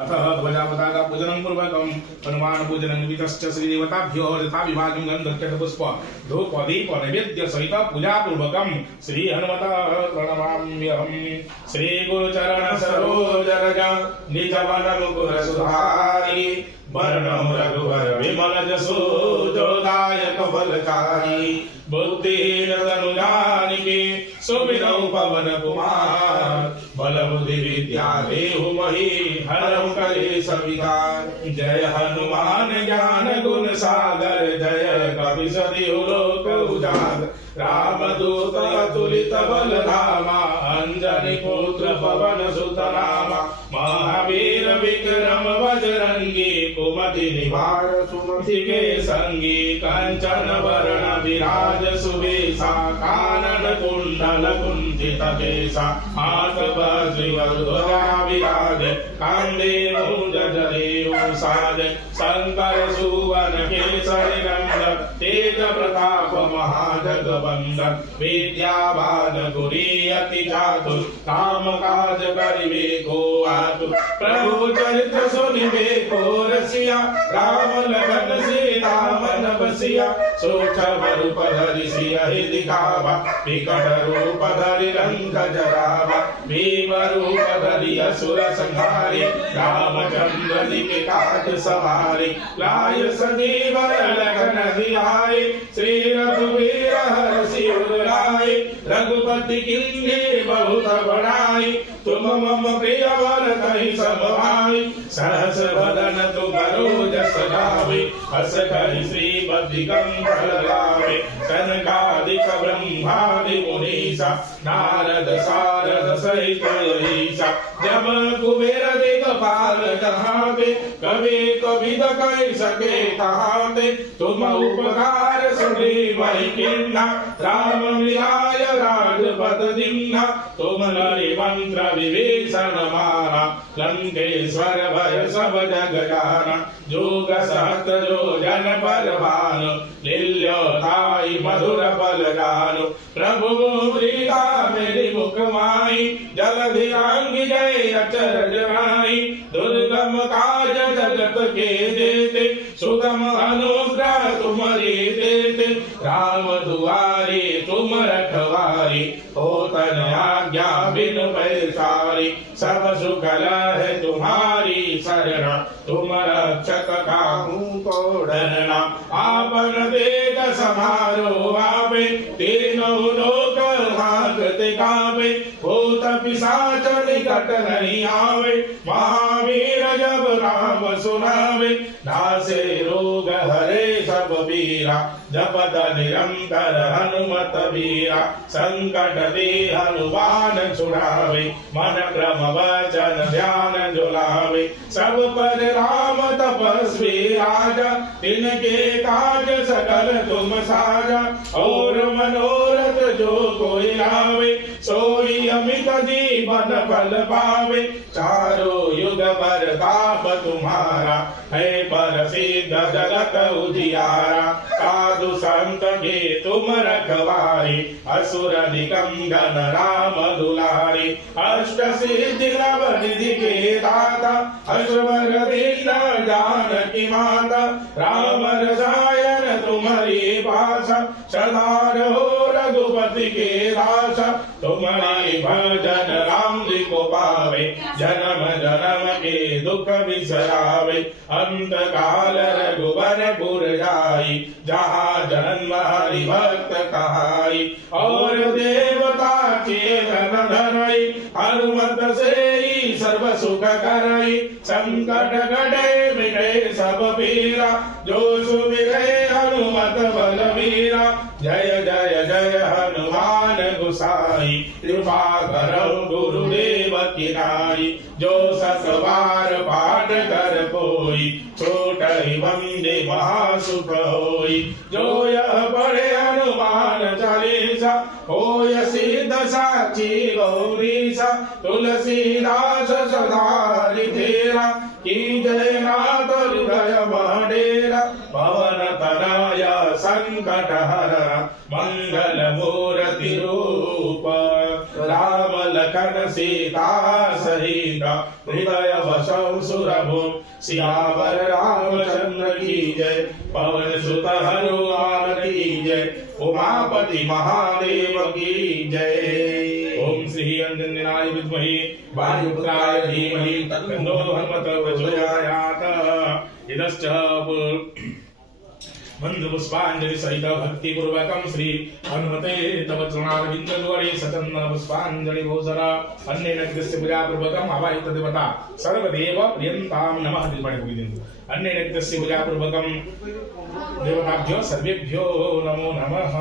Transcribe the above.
अथ ध्वजापताका पूजनं पूर्वकं हनुमान पूजनं वितश्च श्रीदेवताभ्यो यथा विभागं गन्धर्व पुष्प धूप दीप नैवेद्य सहित पूजा पूर्वकं श्री हनुमत प्रणमाम्यहम्। श्री गुरुचरण सरोज रज निज मन मुकुर सुधारी वर्णो रघुवर विमल जसो जोदायक फलचारी बुद्धिहीन तनु जानिके सुमिरौ पवन कुमार बल बुद्धि विद्या देहु मही हरौ करे सविकार। जय हनुमान ज्ञान गुण सागर जय कपि सतिहु लोक उजागर रामदूत अतुलित बल धामा अंजनी पुत्र पवन सुत नामा महावीर विक्रम बजरंगी कुमति निवार सुमति के संगी कंचन वरण विराज सुबेसा कानन कुंडल कुंचित केसा हाथ वज्रध्वजा विराज कांधे मूंज जनेऊ साज शंकर सुवन केसरी नंदन तेज प्रताप महाजगवंदन विद्यावान गुणी अति चातुर काम काज करिबे को आतुर प्रभु चरित्र सुनिबे को रसिया राम लगन सीता मन बसिया सूक्ष्म रूप धरि सियहि दिखावा विकट रूप धरि लंक जरावा भीम रूप धरि असुर संहारे रामचंद्र जी के काज सवारे लाय सजीवन लखन जियाए श्री रघुवीर हरषि उर लाए रघुपति किन्हे बहुत बड़ाई तुम मम प्रिय भरतहि सब भाई सहस वदन तुम जस गावे हस कहि श्रीपति कंठ लावे सनकादिक ब्रह्मादि मुनीसा नारद सारद सहित ईसा जब कुबेर दिगपाल कहावे कवि कविद कहि सके कहावे तुम उपकार सुनि महि किन्ना राम मिलाय राजपद दीन्हा तुम लरि मंत्र विभीषण माना लंकेश्वर भय सब जग जाना जोग सहस्त्र जो जन पर भानु लील्यो थाई मधुर फल जानु प्रभु प्रीता मेरी मुख माई जलधि आंगी जय अचरज आई दुर्गम काज जगत के जेते सुगम अनुग्रह तुम्हारी देते राम दुआरे तुम रखवारी होतन आज्ञा बिन पैसारी सब सुख है तुम्हारी शरण तुम रक्षक काहू को डरना आपन तेज समारो आवे तीनों लोक भागते कावे भूत पिशाच निकट नहीं आवे महावीर जब नाम सुनावे नासे रोग हरे सब पीरा जपत निरंतर हनुमत वीरा संकट दे हनुमान छुड़ावे मन क्रम वचन ध्यान जुलावे सब पर राम तपस्वी राजा तिनके काज सकल तुम साजा और मनोरथ जो कोई लावे सोई अमित जीवन फल पावे चारों युग परताप तुम्हारा है पर सिद्ध जगत उजियारा साधु संत के तुम रखवारे असुर निकंदन राम दुलारे अष्ट सिद्धि नव निधि के दाता अश्वर दीन जानकी माता राम रसायन तुम्हारी भाषा सदा रहो रघुपति के दास तुम्हारी भजन राम जी को पावे जन्म जन्म के दुख बिसरावे अंत काल रघुवर पुर जाई जहाँ जन्म हरि भक्त कहाई और देवता चेतन धरई हनुमत से सर्व सुख करई संकट कटे मिटे सब पीरा जो सुमिरे हनुमत बलवीरा जय जय जय हनुमान गोसाई कृपा करो गुरुदेव की नाई जो ससवार पाठ कर कोई छोट ही वंदे महासुख होई जो यह पढ़े हनुमान चालीसा होय सिद्ध साक्षी गौरीसा तुलसीदास सदा तेरा की जय नाथ हृदय मडेरा पवन तनय संकट हर मंगल मूर्ति रूप राम लखन सीता सहित हृदय वसौ सुरभो सियावर रामचंद्र की जय पवन सुत हनुमान की जय उमापति महादेव की जय। ओम श्री अंजनाय विद्महे वायुपुत्राय धीमहि तन्नो हनुमतः प्रचोदयात्। इदश्च मंदपुष्पांजलि सहित भक्ति पूर्वकम श्री हनुमते तव चरणारविंदद्वरे सचंदन पुष्पांजलि भूषण अन्येन कृत्य पूजा पूर्वकम आवाहित देवता सर्वदेव प्रियंताम नमः अन्येन कृत्य पूजा पूर्वकम देवताभ्यो सर्वेभ्यो नमो नमः।